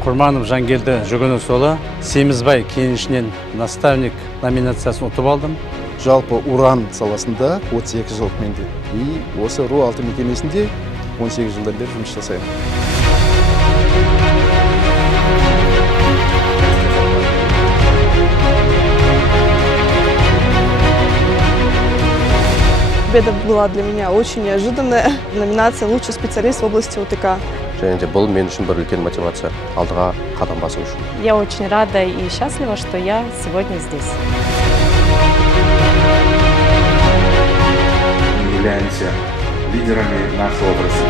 Құрманов Жангелді Жүгінісұлы Семізбай кенішінен наставник номинациясын ұтып алдым. Жалпы уран саласында 32 жыл менде. И осы РУ-6 мекемесінде 18 жылдан бері жұмыс жасаймын. Победа была для меня очень неожиданная. Номинация «Лучший специалист в области УТК». Және де бұл мен үшін бір үлкен мотивация алдыға қадам басу үшін. Я очень рада и счастлива, что я сегодня здесь. Мы являемся лидерами нашего отрасли.